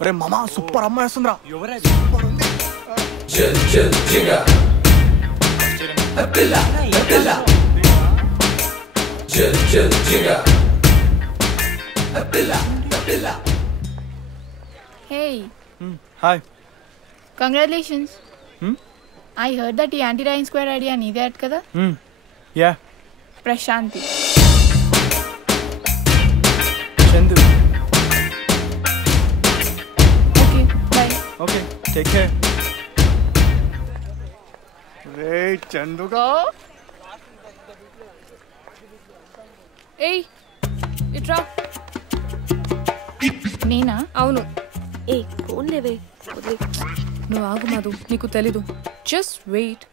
అరే మామా సూపర్ అమ్మాయి వస్తుందిరా. Hey. Hi. Congratulations. I heard that the anti-dying square idea needed kada? Yeah. Prashanti. Chandu. Okay, bye. Okay, take care. Hey, Chanduga. ఏయ్ ఇట్రా. నేనా? అవును. ఏ ఫోన్ లేవే. నువ్వు ఆగు మధు, నీకు తెలీదు. Just wait.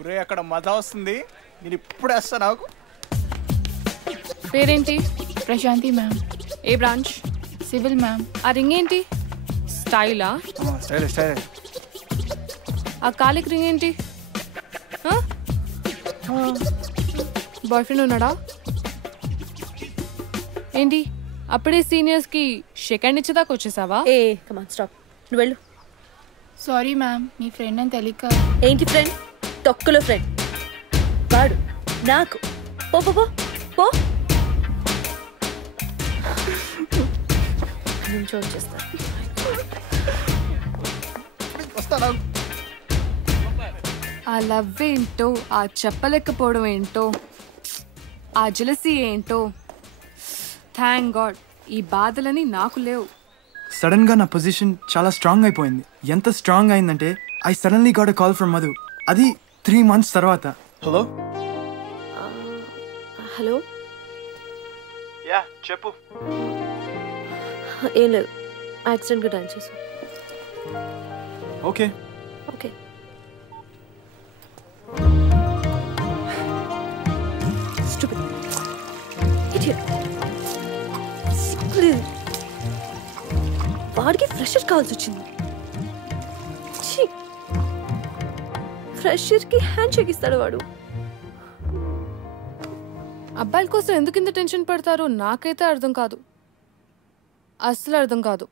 ఒరే అక్కడ మజా వస్తుంది, నేను ఇప్పుడు వేస్తా. నాకు పేరేంటి? ప్రశాంతి మ్యామ్. ఏ బ్రాంచ్? Civil ma'am. ఆ రింగ్ ఏంటి? స్టైలా? Style style. ఆ కాలికి రింగ్ ఏంటి? బాయ్ ఫ్రెండ్ ఉన్నాడా ఏంటి? అప్పుడే సీనియర్స్ కి షేక్ హ్యాండ్ ఇచ్చేదాకా వచ్చేసావా? ఏ కమాన్ స్టాప్, నువ్వు వెళ్ళు. సారీ మ్యామ్, మీ ఫ్రెండ్ అని తెలియక. ఏంటి ఫ్రెండ్? తొక్కలో ఫ్రెండ్ వాడు నాకు. పో పో పో పో. నుంచో వచ్చేస్తా. ఆ లవ్ ఏంటో, ఆ చెప్పలేకపోవడం ఏంటో, ఆ జెలసీ ఏంటో. థ్యాంక్ గాడ్ ఈ బాధలని నాకు లేవు. సడన్ గా నా పొజిషన్ చాలా స్ట్రాంగ్ అయిపోయింది. ఎంత స్ట్రాంగ్ అయిందంటే I suddenly got a call from Madhu. అది 3 months తర్వాత. Hello hello. యా చెప్పు. ఏం లేదు, యాక్సిడెంట్గా డాన్స్ చేసాను. Okay okay. వాడికి ఫ్రెషర్ కావాల్సి వచ్చింది. ఫ్రెషర్ కి హ్యాండ్ షేక్ ఇస్తాడు వాడు. అబ్బాయిల కోసం ఎందుకు ఇంత టెన్షన్ పడతారో నాకైతే అర్థం కాదు, అస్సలు అర్థం కాదు.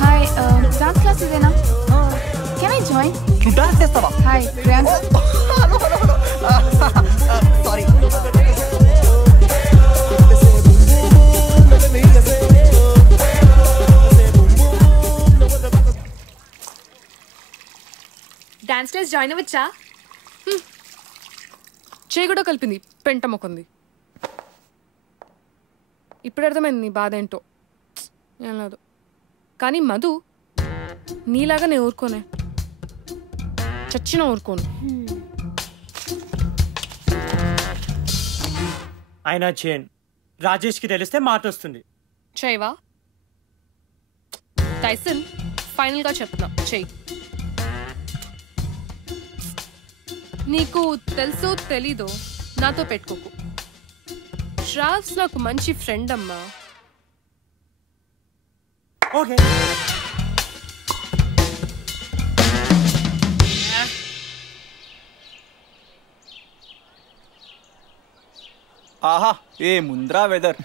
హాయ్, డాన్స్ క్లాస్ ఇదేనా? Can I join? నువ్వు డాన్స్ చేస్తావా? Hi Priyanka. Sorry. Dance class join అవ్వచ్చా? చేయి కూడా కలిపింది, పెంట మొక్కంది. ఇప్పుడు అర్థమైంది నీ బాధ ఏంటో. ఏం లేదు కానీ మధు, నీలాగా నేను ఊరుకోనే, చచ్చిన ఊరుకోను. అయినా చేయండి, రాజేష్కి తెలిస్తే మాట వస్తుంది. చేయవా? టైసన్ ఫైనల్గా చెప్తున్నా, చెయ్యి. నీకు తెలుసో తెలీదో నాతో పెట్టుకోకు. శ్రావ్స్ నాకు మంచి ఫ్రెండ్ అమ్మా. ఓకే. ఆహా ఏ ముంద్రా వెదర్.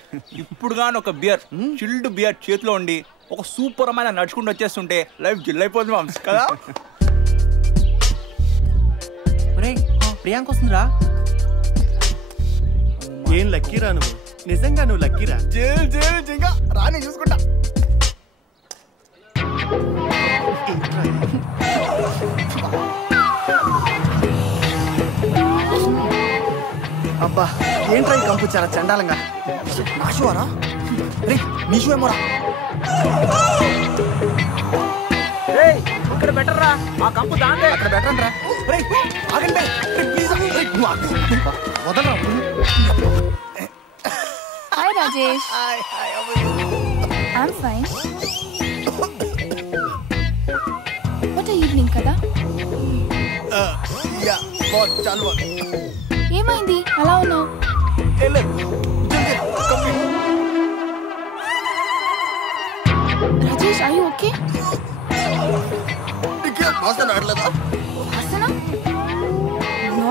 ఇప్పుడు కానీ ఒక బియర్, చిల్డ్ బియర్ చేతిలో ఉండి ఒక సూపర్ అమ్మాయి నడుచుకుంటూ వచ్చేస్తుంటే లైఫ్ జిల్ అయిపోతుంది మామ్స్ కదా. ప్రియాంక వస్తుందిరా. ఏం లక్కీరా నువ్వు, నిజంగా నువ్వు లక్కీరా. జేల్ జేల్ జింగా రాని చూసుకుంటా. అబ్బా ఏంట్రా ఈ కంపు చాలా చండాలంగా. నాశువారా రే, నీషు ఏమోరా. ఇక్కడ బెటర్ రా, ఆ కంపు దాందే. అక్కడ బెటర్ రా. ఆగండి please, Vadalara. Hi Rajesh. I'm fine. What evening కదా? చాలు. ఏమైంది అలా ఉన్నావు? రాజేష్ ఐ ఓకే వాసన రావట్లేదా? వాసన no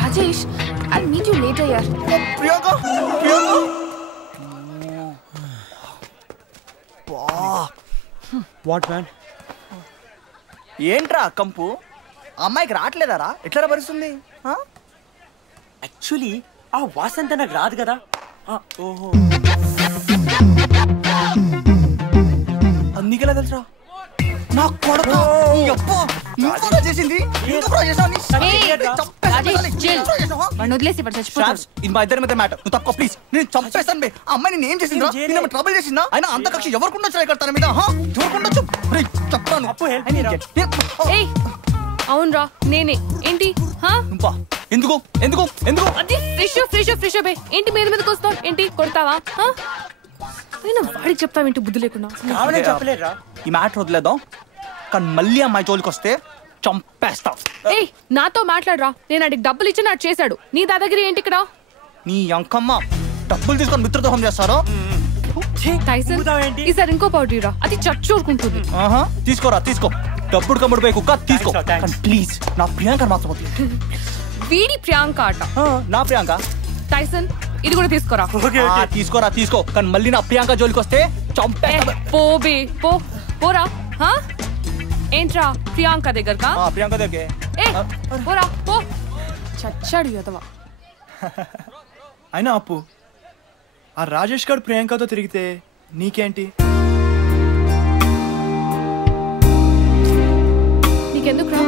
Rajesh I meet you later యార్ ప్రియాంక ప్రియాంక వాట్ మ్యాన్? ఏంట్రా కంపు అమ్మాయికి రావట్లేదారా? ఎట్లా భరిస్తుంది? యాక్చువల్లీ ఆ వాసంత నాకు రాదు కదా. ఓహో, అందుకేలా తెలుసా? నా కొడుకు నువ్వు చేసింది వదిలేసి ఇప్పుడు చచ్చిపోతాడు. ఇది మా ఇద్దరి మధ్య మ్యాటర్. నువ్వు తక్కువ ప్లీజ్. నేను చంపేస్తాను బే. అమ్మాయి నేను ఏం చేసిందా? నేను ట్రబుల్ చేసిందా? అయినా అంత కక్ష ఎవరికి ఉండొచ్చు ఇక్కడ తన మీద? ఎవరికి ఉండొచ్చు? చెప్తాను. అప్పు హెల్ప్ మీ రా. ఏయ్ అవునరా నేనే. ఏంటి ఎందుకు ఎందుకు ఎందుకు అది ఫ్రెష్ బే. ఏంటి మీద మీదకి వస్తావు? ఏంటి కొడతావా? అయినా వాడికి చెప్తావేంటి బుద్ధి లేకుండా? కావాలని చెప్పలేరా? ఈ మ్యాటర్ వదిలేద్దాం, కానీ మళ్ళీ అమ్మాయి జోలికి వస్తే చంపేస్తావు. ఏయ్ నాతో మాట్లాడరా. నేను అడిగి డబ్బులు ఇచ్చి నాడు చేశాడు. నీ దాదాగిరి ఏంటి ఇక్కడ? నీ అంకమ్మ డబ్బులు తీసుకొని మిత్రద్రోహం చేస్తారో? టైసన్ ఈసారి ఇంకో పౌడర్ రా, అది చచ్చూరుకుంటుంది. తీసుకోరా తీసుకో. డబ్బుడు కమ్ముడు పోయి కుక్క తీసుకో. ప్లీజ్ నా ప్రియాంక మాత్రం వీడి ప్రియాంక ఆట. నా ప్రియాంక. టైసన్ ఇది కూడా తీసుకోరా. తీసుకోరా తీసుకో, కానీ మళ్ళీ నా ప్రియాంక జోలికి వస్తే చంపేస్తా. పోబే పోరా. ఏంట్రా ప్రియాంక దగ్గరకా? ప్రియాంక దగ్గర. పోరా పో. చచ్చాడు యదవా. అయినా అప్పు, ఆ రాజేష్ గారు ప్రియాంకతో తిరిగితే నీకేంటి? నీకెందుకు రా?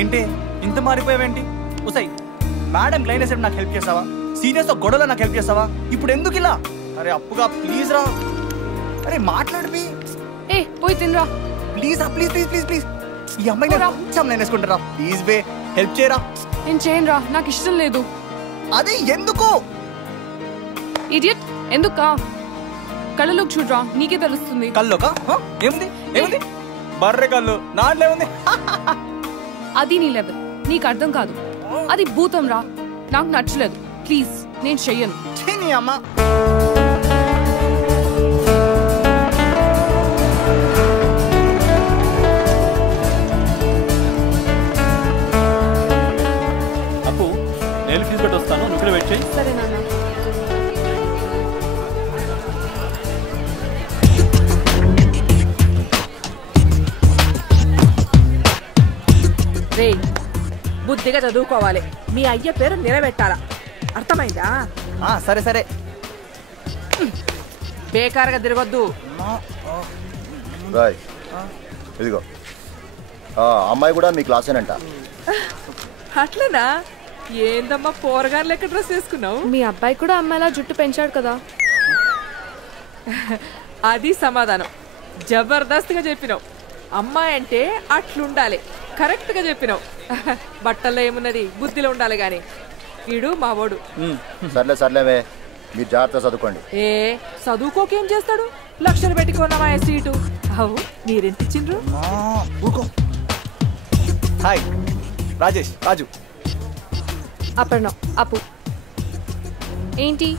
ఏంటి ఇంత మారిపోయావేంటి? ఉసై మేడం లైన్ వేసేపు నాకు హెల్ప్ చేస్తావా? సీరియస్ తో గొడవలో నాకు హెల్ప్ చేస్తావా? ఇప్పుడు ఎందుకు ఇలా? అరే అప్పుగా ప్లీజ్ రా. అరే మాట్లాడిపి. పోయి తినరా please please please please please. ఈ అమ్మాయి లైన్ వేసుకుంటారా? ప్లీజ్ బే హెల్ప్ చేయరా. నేను చేయను రా, నాకు ఇష్టం లేదు. అది ఎందుకు? ఇడియట్. ఎందుకా? కళ్ళలోకి చూడరా, నీకే తెలుస్తుంది. కళ్ళోకా? ఏముంది ఏముంది? బర్రె కళ్ళు నాట్లో ఉంది. అది నీ లెవెల్, నీకు అర్థం కాదు. అది భూతం రా, నాకు నచ్చలేదు. ప్లీజ్ నేను చెయ్యను. నీ అమ్మ అప్పు నేను ఫీజు పెట్టి వస్తాను, నువ్వు ఇక్కడ వెయిట్ చేయి. సరే నాన్న. రే బుద్ధిగా చదువుకోవాలి. మీ అయ్య పేరు నిలబెట్టాలా, అర్థమైందా? సరే సరే. బేకారుగా తిరగొద్దు. రాయ్ ఇదిగో అమ్మాయి కూడా మీ క్లాసేనంట. అట్లనా? ఏందమ్మా పోరగారు లెక్క డ్రెస్ వేసుకున్నావు? మీ అబ్బాయి కూడా అమ్మాయిలా జుట్టు పెంచాడు కదా. అది సమాధానం. జబర్దస్త్గా చెప్పినావు. అమ్మాయి అంటే అట్లుండాలి, కరెక్ట్గా చెప్పినావు. బట్టల్లో ఏమున్నది, బుద్ధిలో ఉండాలి గాని. వీడు మా వాడు. సర్లే సర్లేవే, మీరు జాగ్రత్త చదువుకోండి. చదువుకోకేం చేస్తాడు? లక్షలు పెట్టుకున్నావా సీటు? అవు మీరెంత ఇచ్చిండ్రు? హాయ్ రాజేష్, రాజు. అపర్ణ, అప్పు. ఏంటి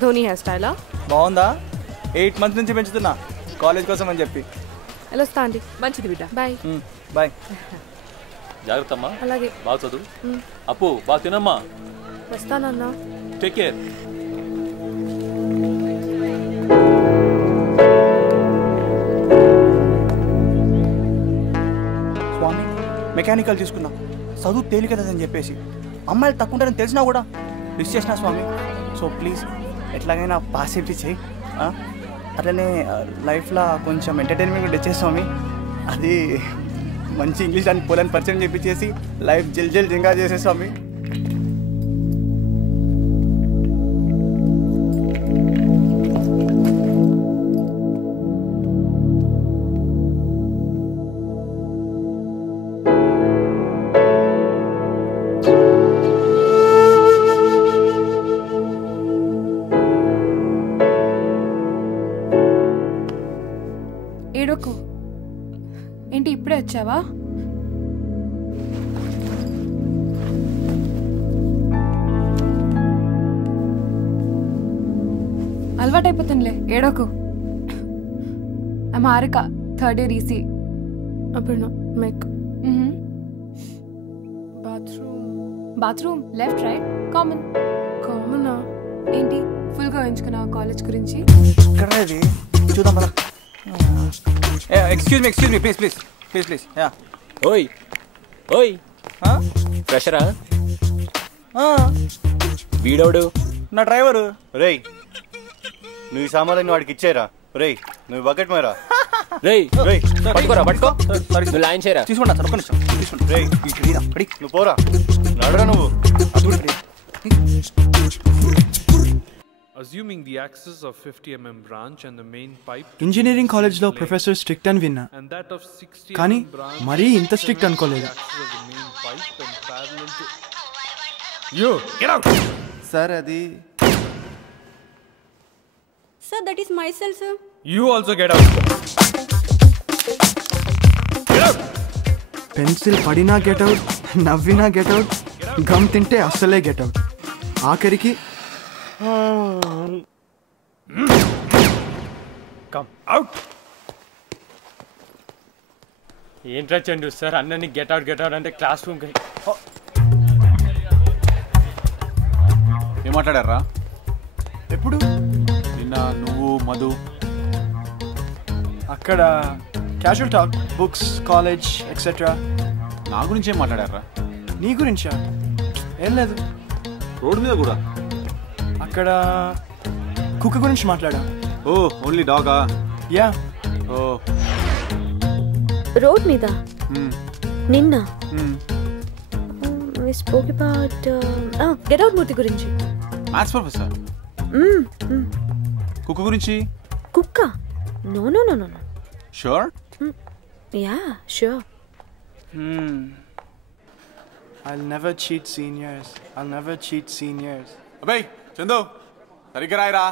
ధోని హెయిర్ స్టైలా? బాగుందా? 8 months నుంచి పెంచుతున్నా కాలేజ్ కోసం అని చెప్పి. వెళ్ళొస్తా అండి. మంచిది బిడ్డ. Bye bye. జాగ్రత్త అమ్మా. అలాగే. బాగా చదువు. అప్పు బాగా తినమ్మా. వస్తానన్నా. Take care. స్వామి మెకానికల్ తీసుకున్నా, చదువు తేలికదని చెప్పేసి అమ్మాయిలు తక్కువ ఉంటారని తెలిసినా కూడా రిస్క్ చేసిన స్వామి. సో ప్లీజ్ ఎట్లాగైనా పాస్ చేయి. అట్లనే లైఫ్లో కొంచెం ఎంటర్టైన్మెంట్ కూడా తెచ్చే స్వామి. అది మంచి ఇంగ్లీష్ అని పోలని పరిచయం చెప్పించేసి లైఫ్ జల్ జల్ జింగా చేసే స్వామి. ఏడోకు. ఏంటి ఇప్పుడే వచ్చావా? అలవాటు అయిపోతుందిలే ఏడోకు. Harika third year EC. అప్పుడు mech bathroom left right common. కామనా? ఏంటి ఫుల్గా ఎంచుకున్నావు కాలేజ్ గురించి? చూద్దాం పద. Excuse me please. ఓయ్ ఓయ్ ఫ్రెషరా? వీడోడు నా డ్రైవరు. రేయ్ నువ్వు ఈ సామాన్లన్నీ వాడికి ఇచ్చేరా. రేయ్ నువ్వు బకెట్ మేరా. రేయ్ పట్టుకోరా పట్టుకో. నువ్వు లైన్ చేయరా. తీసుకుంటా సార్, ఒక్క నిమిషం తీసుకోండి. రేయ్ నువ్వు పోరా, నడరా నువ్వు. Assuming the axis of 50 mm branch and the main pipe, engineering కాలేజ్లో ప్రొఫెసర్ స్ట్రిక్ట్ అని విన్నా, and that of 60 కానీ mm branch మరీ ఇంత స్ట్రిక్ట్ అనుకోలేదు. axis of the main pipe and parallel to you get out. Sir అది Sir, that is myself, sir. You also get out. Pencil పడినా get out, నవ్వినా get out, gum తింటే అస్సలే get out. ఆఖరికి come out. ఏంట్రా Chandu sir అన్నని get out అంటే classroom ఏం మాట్లాడారా? ఎప్పుడు? నిన్న నువ్వు మధు అక్కడ casual talk, books, college etcetera. నా గురించి ఏం మాట్లాడారా? నీ గురించా? ఏం లేదు. రోడ్ మీద కూడా అక్కడ కుక్క గురించి మాట్లాడా. ఓ ఓన్లీ డాగా? యా. ఓ రోడ్ మీద నిన్న we spoke about get out మూర్తి గురించి. మ్యాథ్స్ ప్రొఫెసర్ కుక్క గురించి? కుక్క? No no no no no. Sure? Ya sure. I'll never cheat seniors. I'll never cheat seniors. అబ్బాయి చందు సరిగ్గా రాయరా.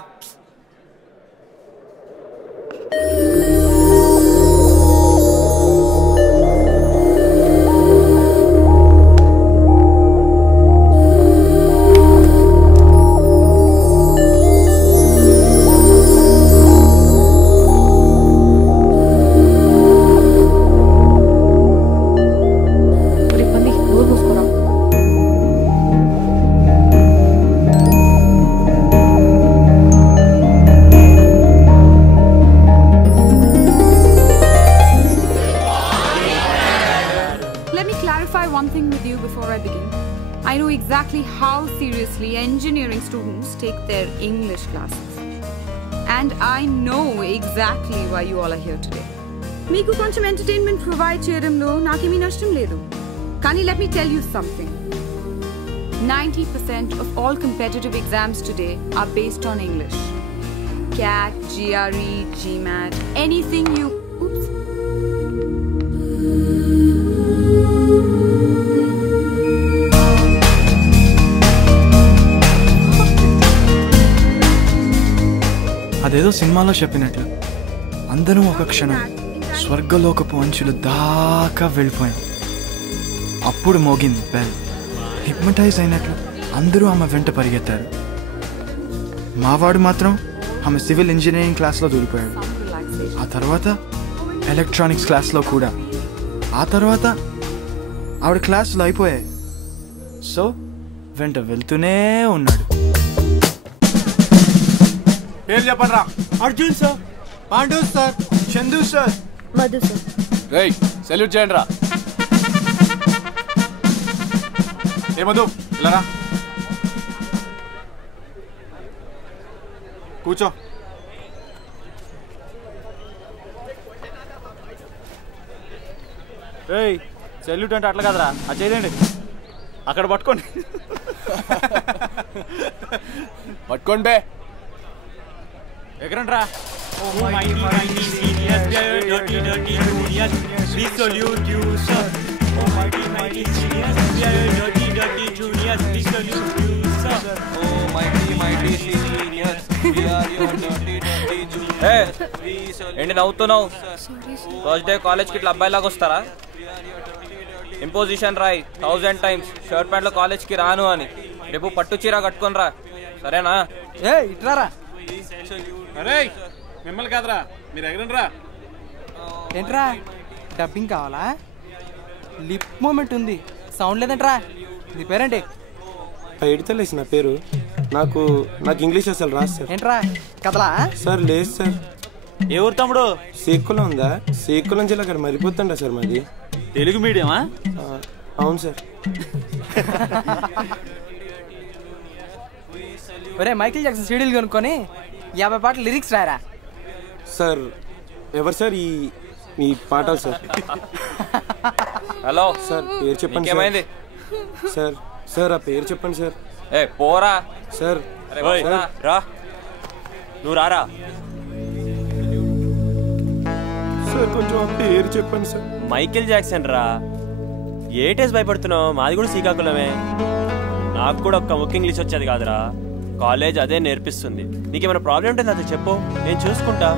How seriously engineering students take their English classes. And I know exactly why you all are here today. Meeku koncham entertainment provide cheyadamlo nakemi nashtam ledu. Kani let me tell you something. 90% of all competitive exams today are based on English. CAT, GRE, GMAT, anything you... Oops. అదేదో సినిమాలో చెప్పినట్లు అందరం ఒక క్షణం స్వర్గలోకపు అంచులు దాకా వెళ్ళిపోయాం. అప్పుడు మోగింది బెల్. హిప్నటైజ్ అయినట్లు అందరూ ఆమె వెంట పరిగెత్తారు. మావాడు మాత్రం ఆమె సివిల్ ఇంజనీరింగ్ క్లాస్లో దూరిపోయాడు. ఆ తర్వాత ఎలక్ట్రానిక్స్ క్లాస్లో కూడా. ఆ తర్వాత ఆవిడ క్లాసులు అయిపోయాయి. సో వెంట వెళ్తూనే ఉన్నాడు. పేరు చెప్పండి రా. Arjun sir, Pandu sir, Chandu sir, Madhu sir. రేయ్ సెల్యూట్ చేయండి రా. ఏ మధు ఇలా కూర్చో. రేయ్ సెల్యూట్ అంటే అట్లా కదరా, అది చేయండి. అక్కడ పట్టుకోండి. పట్టుకోండి బే. ఎక్కడండి రా. ఏంటి నవ్వుతున్నావు? ఫస్ట్ డే కాలేజ్కి ఇట్లా అబ్బాయిలాగా వస్తారా? ఇంపోజిషన్ రాయి 1000 times షర్ట్ ప్యాంట్లో కాలేజ్కి రాను అని. రేపు పట్టు చీర కట్టుకొని రా, సరేనా? ఏ ఇట్లారా. అరే మిమ్మల్ని కాదురా, మీరు ఎగరండి రా. ఏంట్రా డబ్బింగ్ కావాలా? లిప్ మూమెంట్ ఉంది, సౌండ్ లేదంట్రా. నీ పేరేంటి? ఎడితలేసి నా పేరు. నాకు ఇంగ్లీష్ అసలు రాదు సార్. ఏంట్రా కదలా? సార్ లేదు సార్. ఏ ఊరు తమ్ముడు? శ్రీకులం ఉందా? శ్రీకులం జిల్లా అక్కడ మరిపోతుంటా సార్ మాది. తెలుగు మీడియమా? అవును సార్. ఒరే మైకిల్ జాక్సన్ సీడీలు కొనుక్కొని 50 పాటలు లిరిక్స్ రాయరా. సార్ ఎవరు సార్ ఈ పాటలు సార్? హలో సార్ పేరు చెప్పండి ఏమైంది సార్. సార్ ఆ పేరు చెప్పండి సార్. ఏ పోరా సార్. రా నువ్వు రారా. సార్ కొంచెం ఆ పేరు చెప్పండి సార్. మైకేల్ జాక్సన్ రా. ఏటేసి భయపడుతున్నావు? మాది కూడా శ్రీకాకుళమే. నాకు కూడా ఒక్క ముఖ్య ఇంగ్లీష్ వచ్చేది కాదురా. కాలేజ్ అదే నేర్పిస్తుంది. నీకేమైనా ప్రాబ్లం ఉంటుంది అది చెప్పు, నేను చూసుకుంటా.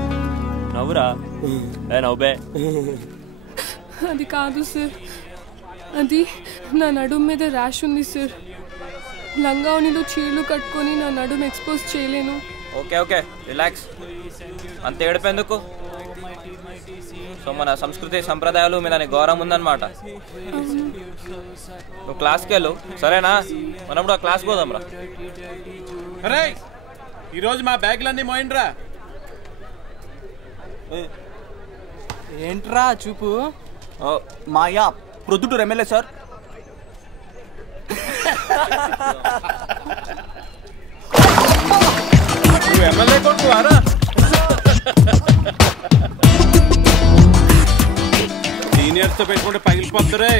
నవ్వురా. నవ్వే. అది కాదు సార్, అది నా నడుము మీద ర్యాష్ ఉంది సార్. లంగావనిలో చీరలు కట్టుకొని నా నడుము ఎక్స్పోజ్ చేయలేను. Okay okay relax. అంత ఏడిపోయేందుకు? సో మన సంస్కృతి సంప్రదాయాలు మీద నీకు గౌరవం ఉందన్నమాట. నువ్వు క్లాస్కి వెళ్ళు సరేనా? మనం కూడా క్లాస్కి పోదాం రా. అరే ఈరోజు మా బ్యాగులన్నీ మోయండిరా. ఏంట్రా చూపు? మాయా ప్రొద్దుటూరు ఎమ్మెల్యే సార్. నువ్వు ఎమ్మెల్యే కొడుకువారా? సీనియర్స్తో పెట్టుకుంటే పగిలిపోతురే.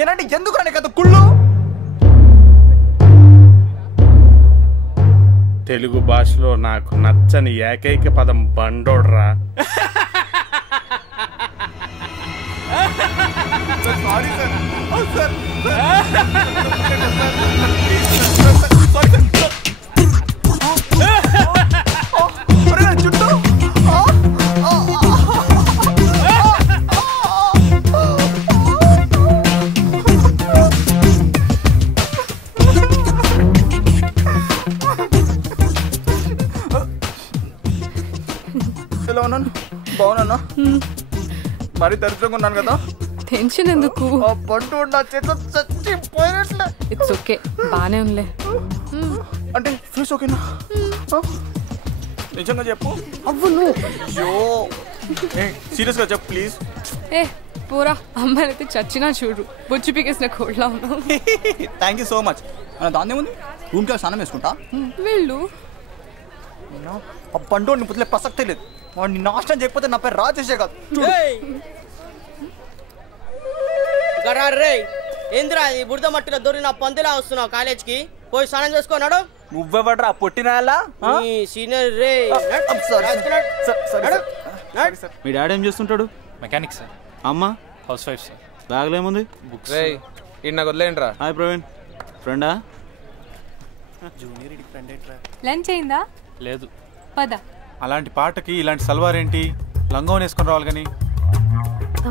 నేనంటే ఎందుకు రాని కదా కుళ్ళు. తెలుగు భాషలో నాకు నచ్చని ఏకైక పదం బండోడ్రా. ఎలా ఉన్నాను? బాగున్నా? మరి దరిద్రంగా ఉన్నాను కదా. టెన్షన్ ఎందుకు? పండు నా చేతిలో చచ్చిపోయినట్లే. ఇట్స్ ఓకే, బానే ఉందిలే. అంటే ఫీస్ ఓకేనా? నిజంగా చెప్పు. అవును. అయ్యో సీరియస్గా చెప్పు ప్లీజ్. ఏ పోరా, అమ్మాయిలైతే చచ్చినా చూడు, బొచ్చు పీకేసిన కోడ్లా ఉన్నావు. Thank you so much. దాన్ని ఏముంది, రూమ్కి స్నానం వేసుకుంటా. వెళ్ళు. ఆ పండు పుట్లే ప్రసక్తే లేదు. వాడిని నాశనం చేయకపోతే నా పేరు రాజేషే కాదు. రే ఏంద్రా ఈ బురద మట్టిలో దొరికిన పందిలా వస్తున్నావు కాలేజ్కి? పోయి స్నానం చేసుకోనాడు. నువ్వెవడ్రా పొట్టినాయాలా? సీనియర్ రే. మీ డాడీ ఏం చేస్తుంటాడు? Mechanic sir. అమ్మ హౌస్ వైఫ్ సార్. బ్యాగ్లో ఏముంది? బుక్స్. రే ఇది నాకు వదిలేండి రా. హాయ్ ప్రవీణ్. ఫ్రెండా? లంచ్ అయిందా? లేదు. పద. అలాంటి పాటకి ఇలాంటి సల్వార్ ఏంటి? లంగావని వేసుకొని రావాలి కానీ.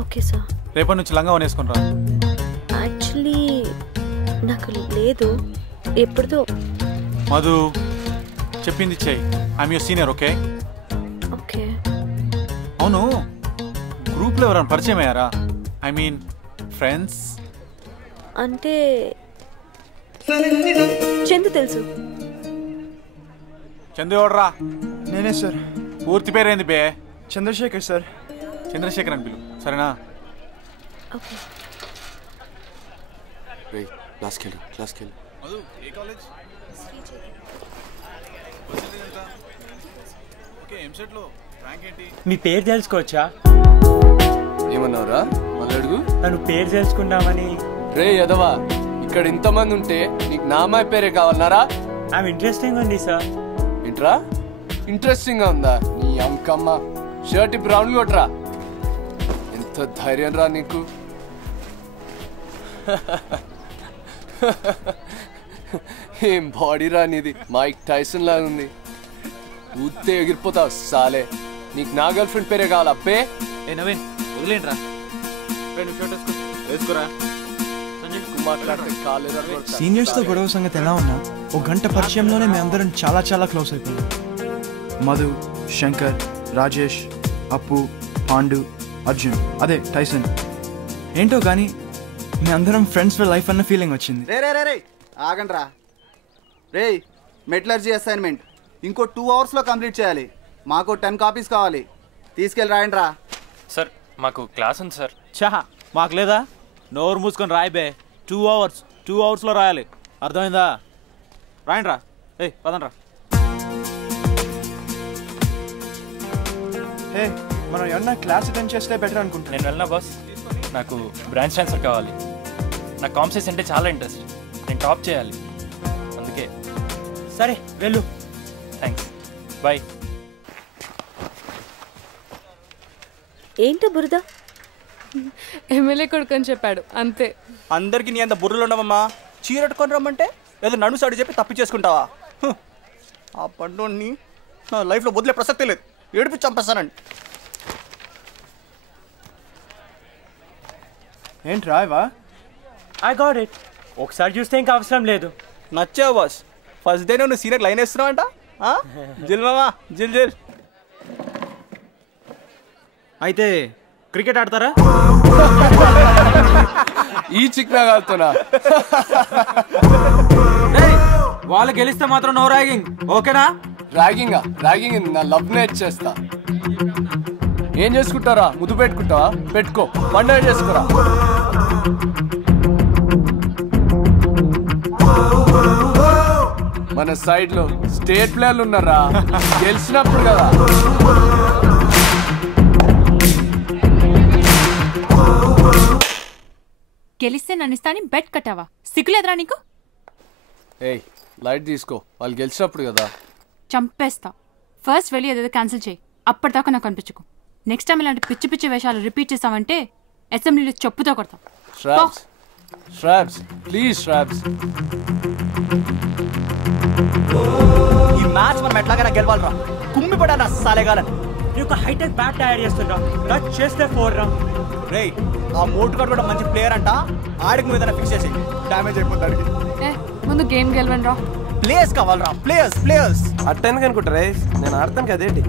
Okay sir. రేపటి నుంచి లంగావని వేసుకొని రా. యాక్చువల్లీ నాకు లేదు, ఎప్పుడుదో. మధు చెప్పింది చెయ్యి. I'm your senior. Okay okay. అవును, గ్రూప్లో ఎవరైనా పరిచయం అయ్యారా? I mean friends. అంటే చందు తెలుసు. చందు ఎవడరా? నేనే సార్. పూర్తి పేరేంది బే? చంద్రశేఖర్ సార్. చంద్రశేఖర్ అని పిలు సరేనా? ఓకే. క్లాస్కి వెళ్ళు. మధు ఏ కాలేజ్? ఓకే ఎంసెట్లో ర్యాంక్ ఏంటి? మీ పేరు తెలుసుకోవచ్చా? ఏమన్నావురా? మళ్ళీ అడుగు. నన్ను పేరు తెలుసుకుందామని. రే యదవా, ఇక్కడ ఇంతమంది ఉంటే నీకు నా అమ్మాయి పేరే కావాలన్నారా? ఆమె ఇంట్రెస్టింగ్ ఉంది సార్. ఏంట్రా ఇంట్రెస్టింగ్ గా ఉందా? నీ అంకమ్మ షర్ట్ బ్రౌన్ కొట్రా. ఎంత ధైర్యం రా నీకు? ఏం బాడీ రా నీది, మైక్ టైసన్ లాగా ఉంది. ఊతే ఎగిరిపోతావు సాలే. నీకు నా గర్ల్ ఫ్రెండ్ పేరే కావాలా? పే. ఏ నవీన్ వదిలేంట్రా. షర్ట్ వేసుకోరా. మాట్లాడితే కాలేదా సీనియర్స్ తో గొడవ సంగతి ఎలా ఉన్నా ఒక గంట పరిచయంలోనే మేమందరం చాలా చాలా క్లోజ్ అయిపోయాం. మధు, శంకర్, రాజేష్, అప్పు, పాండు, అర్జున్, అదే టైసన్. ఏంటో కానీ మీ అందరం ఫ్రెండ్స్ ఫర్ లైఫ్ అన్న ఫీలింగ్ వచ్చింది. రే ఆగండి రా రే. మెటలర్జీ అసైన్మెంట్ ఇంకో 2 అవర్స్లో కంప్లీట్ చేయాలి. మాకు 10 కాపీస్ కావాలి. తీసుకెళ్ళి రాయండి రా. సార్ మాకు క్లాస్ ఉంది సార్. చహా మాకు లేదా? నోరు మూసుకొని రాయిబే. 2 అవర్స్లో రాయాలి. అర్థమైందా? రాయండి రా. పదండి రా. మనం ఏమన్నా క్లాస్ అటెండ్ చేస్తే బెటర్ అనుకుంటా. నేను వెళ్ళినా బాస్. నాకు బ్రాంచ్ ట్రాన్స్ఫర్ కావాలి. నాకు కాంపిటీస్ అంటే చాలా ఇంట్రెస్ట్. నేను టాప్ చేయాలి. అందుకే. సరే వెళ్ళు. థ్యాంక్స్. బాయ్. ఏంటో బురద? ఎమ్మెల్యే కొడుకు అని చెప్పాడు అంతే. అందరికి నీ అంత బుర్రలు ఉండవమ్మా. చీరట్టుకొని రమ్మంటే ఏదో నడుము సాడు చెప్పి తప్పి చేసుకుంటావా? ఆ పండుని నా లైఫ్లో వదిలే ప్రసక్తే లేదు. ఏడిపి చంపేస్తానండి. ఏంటి రాయవా? I got it. ఒకసారి చూస్తే ఇంకా అవసరం లేదు. నచ్చావు బాస్. ఫస్ట్ డే నువ్వు సీనియర్ లైన్ వేస్తున్నావంట. జిల్ మామా జిల్ జిల్. అయితే క్రికెట్ ఆడతారా? ఈ చిక్నాగాలతోనా? వాళ్ళు గెలిస్తే మాత్రం నో ర్యాగింగ్, ఓకేనా? ర్యాగింగ్ నా లవ్ నే చేస్తా. ఏం చేసుకుంటారా? ముద్దు పెట్టుకుంటావా? పెట్టుకో. పండుగ చేసుకోరా. మన సైడ్ లో స్టేట్ ప్లేయర్లు ఉన్నారా? గెలిచినప్పుడు కదా. గెలిస్తే నన్ను ఇస్తాని బెట్ కట్టావా? సిగ్గులేదురా నీకు? ఏయ్ లైట్ తీసుకో. వాళ్ళు గెలిచినప్పుడు కదా. చంపేస్తా. ఫస్ట్ వెళ్ళి ఏదేదో క్యాన్సిల్ చేయి. అప్పటిదాకా నాకు అనిపించుకో. నెక్స్ట్ టైం ఇలాంటి పిచ్చి పిచ్చి వేషాలు రిపీట్ చేసావంటే అసెంబ్లీలో చెప్పుతో కొడతాం. శ్రాబ్స్ ప్లీజ్ శ్రాబ్స్. ఈ మ్యాచ్ మనం ఎట్లాగైనా గెలవాలరా. కుమ్మి పడానా సాలేగాలని. నీ ఒక హైటెక్ బ్యాట్ తయారు చేస్తున్నా. టచ్ చేస్తే 4 రా. రే ఆ మోటు కార్డు కూడా మంచి ప్లేయర్ అంట. ఆడికి మీద ఫిక్స్ చేసి డ్యామేజ్ అయిపోతాడు. ముందు గేమ్ గెలవండి రా. ప్లేయర్స్ కావాలరా. ప్లేయర్స్. అట్టెందుకు అనుకుంటారా? నేను ఆడతాను కదేంటి.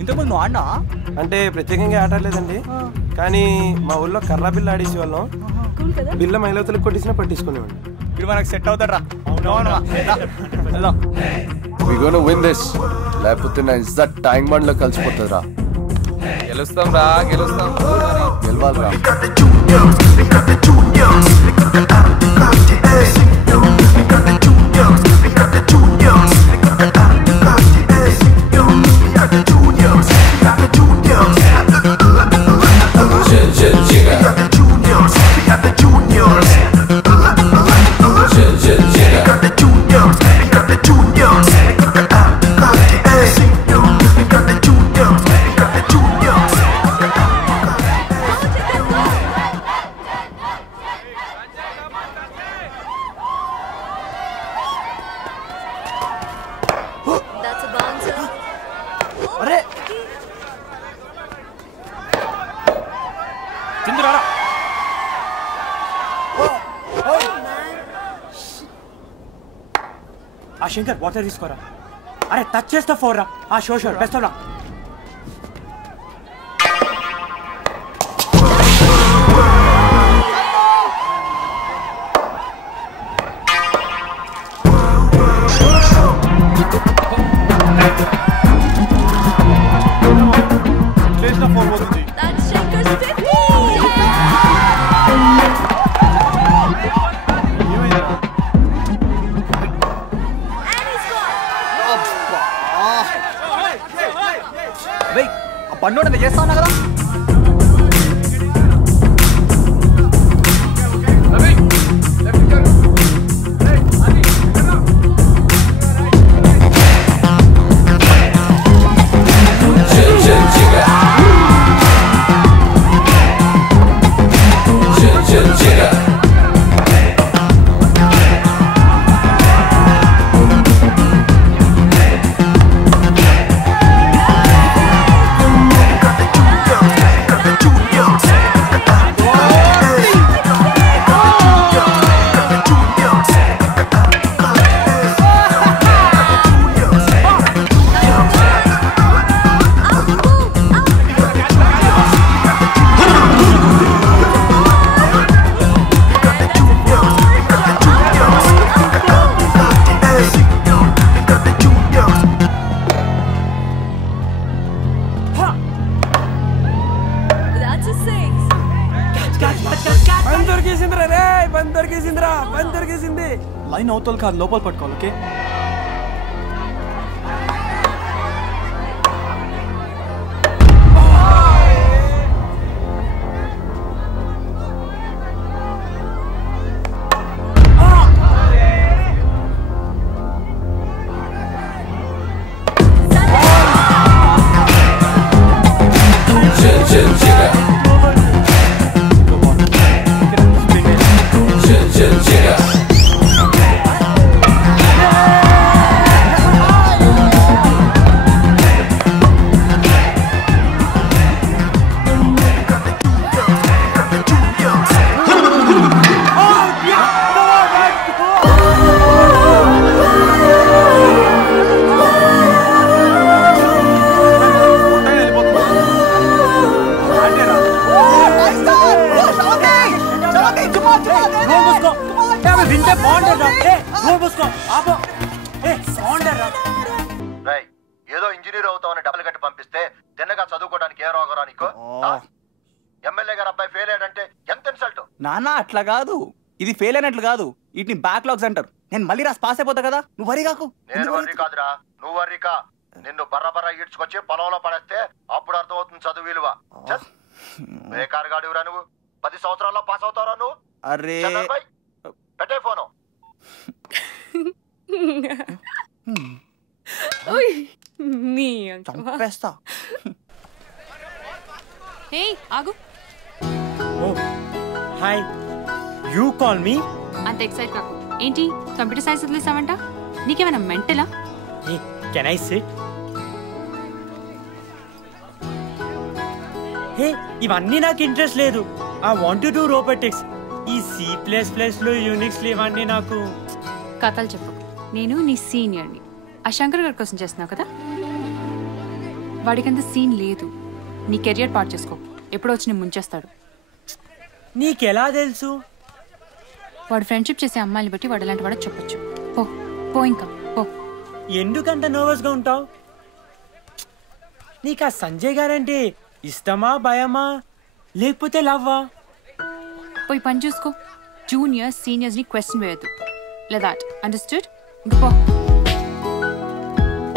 ఇంతకుముందు నువ్వు ఆడినా? అంటే ప్రత్యేకంగా ఆడలేదండి. కానీ మా ఊళ్ళో కర్రా బిల్ల ఆడేసి వాళ్ళం. బిల్ల మైలవతలకు కొట్టేసినా పట్టించుకునేవాడిని. ఇది మనకు సెట్ అవుతారా? వి గోనా విన్ దిస్. లేకపోతే నా ఇజ్జత్ ట్యాంక్ బండ్ లో కలిసిపోతుందిరా. గెలుస్తాం రా. గెలవాలరా. ఆ శంకర్ వాటర్ తీసుకోరా. అరే టచ్ చేస్తా 4 రా. ఆ షోర్ బెస్ట్ రా. పన్ను చేస్తాను కదా. దొరికేసిందిరా రే, పని దొరికేసిందిరా, పని దొరికేసింది. లైన్ అవతల కాదు, లోపల పట్టుకోవాలి. ఓకే ఏదో ఇంజనీర్ అవుతామని డబ్బులు కట్టి పంపిస్తే తిన్నగా చదువుకోవడానికి ఏ రోగరా నీకు? ఎమ్మెల్యే గారు అబ్బాయి ఫెయిల్ అయ్యాడంటే ఎంత ఇన్సల్ట్. నానా అట్లా కాదు, ఇది ఫెయిల్ అయినట్లు కాదు, వీటిని బ్యాక్లాగ్స్ అంటారు. నేను మళ్ళీ రాసి పాస్ అయిపోతా కదా, నువ్వు వరి కాకు. నేను వర్రీ కాదురా, నువ్వు వర్రీకా. నిన్ను బర్ర ఈడ్చుకొచ్చి పొలంలో పడేస్తే అప్పుడు అర్థమవుతుంది చదువు విలువ. బేకారు గాడివురా నువ్వు. 10 సంవత్సరాల్లో పాస్ అవుతావురా నువ్వు. అరే పెట్టే ఫోను. చంపేస్తా. హే ఆగు. Hi, you call me. అంత ఎక్సైట్ కాకు. ఏంటి కంప్యూటర్ సైన్స్ వదిలేసావంట? నీకేమైనా మెంటలా? Can I sit? హే, ఇవన్నీ నాకు ఇంట్రెస్ట్ లేదు. I want to do robotics. ఈ C++లో యూనిక్స్లు ఇవన్నీ నాకు. కథలు చెప్పు. నేను నీ సీనియర్ని. ఆ శంకర్ గారి కోసం చేస్తున్నావు కదా? వాడికంత సీన్ లేదు. నీ కెరియర్ పాటు చేసుకో, ఎప్పుడో వచ్చి నేను ముంచేస్తాడు. నీకెలా తెలుసు? వాడు ఫ్రెండ్షిప్ చేసే అమ్మాయిని బట్టి వాడు అలాంటి వాడు చెప్పొచ్చు. పో పో ఇంకా పో. ఎందుకంత నర్వస్గా ఉంటావు? నీకు ఆ సంజయ్ గారంటే ఇష్టమా, భయమా, లేకపోతే లవ్వా? పోయి పని చూసుకో. జూనియర్ సీనియర్స్ని క్వశ్చన్ వేయద్దు. లేదా అండర్స్టూడ్? ఇంకా పో.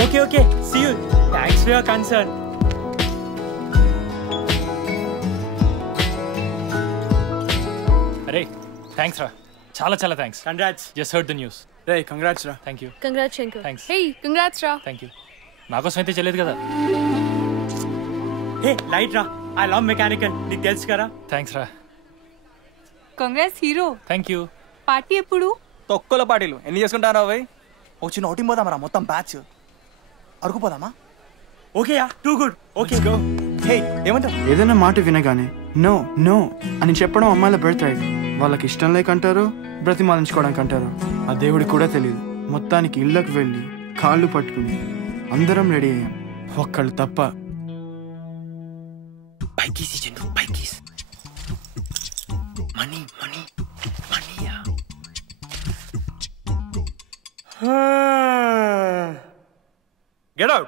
Okay okay, see you. Thanks for your concern. అరే థ్యాంక్స్ రా, చాలా చాలా thanks. Congrats. Just heard the news. రే కంగ్రాట్స్ రా. Thank you. Congrats Shankar. Thanks. Hey congrats రా. Thank you. నాకోసం అయితే చేయలేదు కదా. హే లైట్ రా, ఐ లవ్ మెకానికల్, నీకు తెలుసు కదా. థ్యాంక్స్ రా. Congrats hero. Thank you. Party ఎప్పుడు? తొక్కల పార్టీలు ఎన్ని చేసుకుంటారా అవి? ఒక చిన్న outing పోదామరా, మొత్తం బ్యాచ్ అరుకుపోదామా? Okay yeah, too good. Okay go. Hey ఏమంటావు? ఏదైనా మాట వినగానే నో నో అని చెప్పడం అమ్మాయిల బర్త్రైట్. వాళ్ళకి ఇష్టం లేకంటారు, బ్రతిమాలించుకోవడానికి అంటారు. ఆ దేవుడికి కూడా తెలియదు. మొత్తానికి ఇళ్ళకు వెళ్ళి కాళ్ళు పట్టుకుని అందరం రెడీ అయ్యాం, ఒక్కళ్ళు తప్ప. పైకీసి చంద్రు, పైకీస్. మనీ మనీ మనీయా. Get out!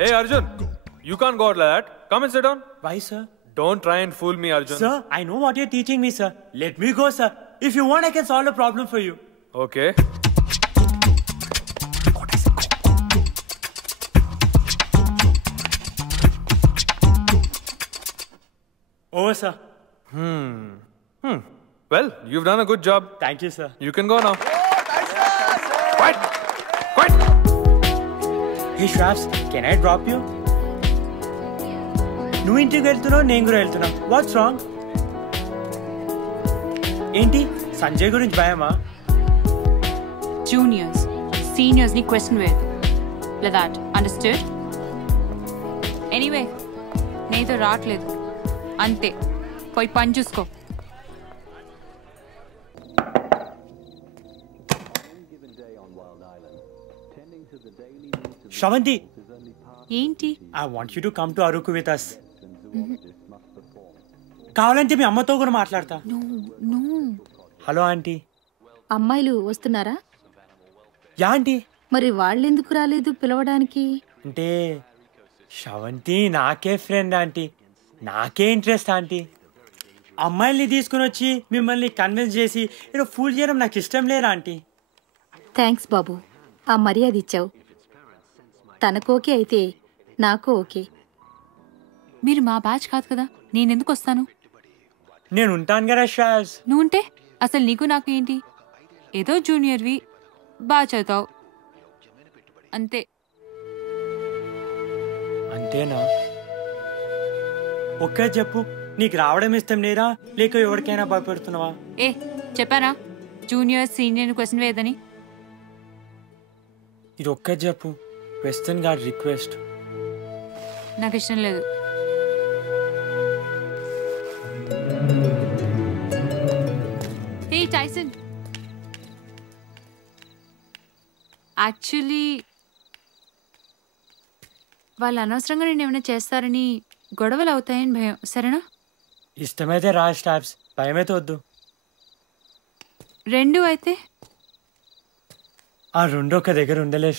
Hey Arjun, you can't go out like that. Come and sit down. Why, sir? Don't try and fool me, Arjun. Sir, I know what you're teaching me, sir. Let me go, sir. If you want, I can solve the problem for you. Okay. Over, sir. Well, you've done a good job. Thank you, sir. You can go now. Quiet! Hey, Shraps, can I drop you? నువ్వు ఇంటికి వెళ్తున్నావు, నేను కూడా వెళ్తున్నా. What's wrong? ఏంటి సంజయ్ గురించి భయమా? Juniors సీనియర్స్ని క్వశ్చన్ వేయదు. లేదా అండర్స్టూడ్? ఎనీవే నేతో రావట్లేదు అంతే. పోయి పని చూసుకో. శ్రవంతి, ఏంటి? I want you to come to Araku with us. కావాలంటే మీ అమ్మతో కూడా మాట్లాడతా. Hello aunty. అమ్మాయిలు వస్తున్నారా? Ya aunty. మరి వాళ్ళెందుకు రాలేదు పిలవడానికి? అంటే శ్రవంతి నాకే ఫ్రెండ్ ఆంటీ, నాకే ఇంట్రెస్ట్ ఆంటీ. అమ్మాయిల్ని తీసుకుని వచ్చి మిమ్మల్ని కన్విన్స్ చేసి ఏదో ఫూల్ చేయడం నాకు ఇష్టం లేదా ఆంటీ. థ్యాంక్స్ బాబు, ఆ మర్యాద ఇచ్చావు. తనకు ఓకే అయితే నాకు ఓకే. మీరు మా బ్యాచ్ కాదు కదా, నేనెందుకు వస్తాను? నేను ఉంటాను కదా షాజ్. నువ్వుంటే అసలు నీకు నాకు ఏంటి? ఏదో జూనియర్వి, బాగా చదువుతావు అంతే. అంతేనా? ఒక్క చెప్పు, నీకు రావడం ఇష్టం లేదా లేక ఎవరికైనా భయపెడుతున్నావా? ఏ చెప్పానా జూనియర్ సీనియర్ క్వశ్చన్ వేయదని? ఇది ఒక్క చెప్పు, వెస్టర్న్ గార్డ్ రిక్వెస్ట్. నాకు ఇష్టం లేదు. హే టైసన్, యాక్చువల్లీ వాళ్ళు అనవసరంగా నేను ఏమైనా చేస్తారని గొడవలు అవుతాయని భయం. సరేనా? ఇష్టమైతే రా స్టాప్స్, భయమైతే వద్దు. రెండు అయితే ఆ రెండు ఒక దగ్గర ఉండలేదు.